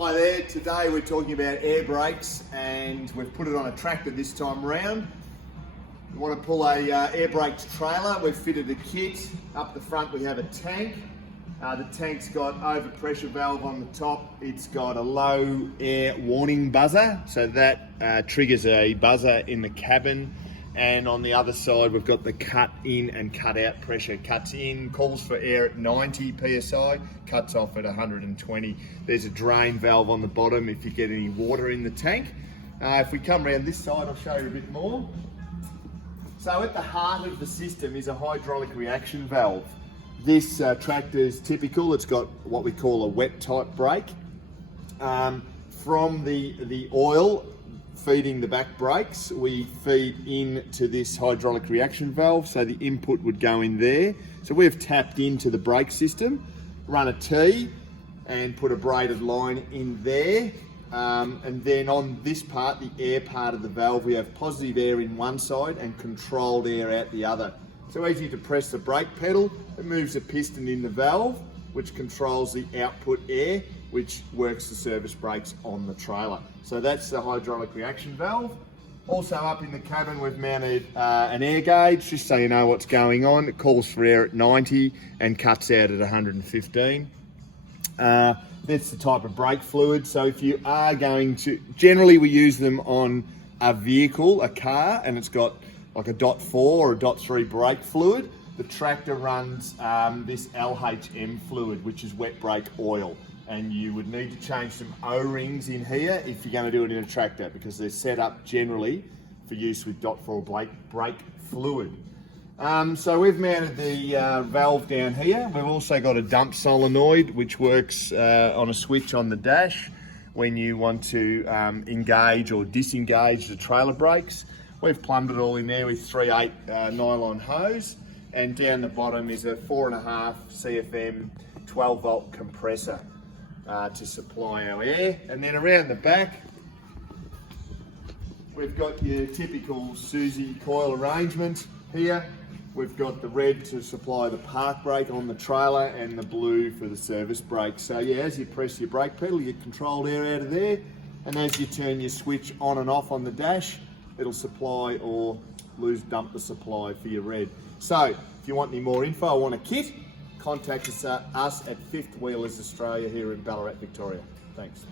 Hi there, today we're talking about air brakes and we've put it on a tractor this time round. We want to pull a air brakes trailer. We've fitted a kit. Up the front we have a tank. The tank's got overpressure valve on the top. It's got a low air warning buzzer, so that triggers a buzzer in the cabin. And on the other side we've got the cut in and cut out pressure. Cuts in, calls for air at 90 psi, cuts off at 120. There's a drain valve on the bottom if you get any water in the tank. If we come around this side, I'll show you a bit more. So at the heart of the system is a hydraulic reaction valve. This tractor is typical. It's got what we call a wet type brake. From the oil feeding the back brakes, we feed into this hydraulic reaction valve, so the input would go in there. So we've tapped into the brake system, run a T and put a braided line in there. And then on this part, the air part of the valve, we have positive air in one side and controlled air out the other. So as you depress the brake pedal, it moves a piston in the valve, which controls the output air, which works the service brakes on the trailer. So that's the hydraulic reaction valve. Also up in the cabin, we've mounted an air gauge, just so you know what's going on. It calls for air at 90 and cuts out at 115. That's the type of brake fluid. So if you are going to, generally we use them on a vehicle, a car, and it's got like a .4 or a .3 brake fluid. The tractor runs this LHM fluid, which is wet brake oil. And you would need to change some O-rings in here if you're going to do it in a tractor, because they're set up generally for use with .4 brake fluid. So we've mounted the valve down here. We've also got a dump solenoid, which works on a switch on the dash when you want to engage or disengage the trailer brakes. We've plumbed it all in there with 3/8 nylon hose, and down the bottom is a 4.5 CFM 12 volt compressor to supply our air. And then around the back, we've got your typical Susie coil arrangement here. We've got the red to supply the park brake on the trailer and the blue for the service brake. So yeah, as you press your brake pedal, you get controlled air out of there. And as you turn your switch on and off on the dash, it'll supply or dump the supply for your red. So if you want any more info or want a kit, contact us at Fifth Wheelers Australia here in Ballarat, Victoria. Thanks.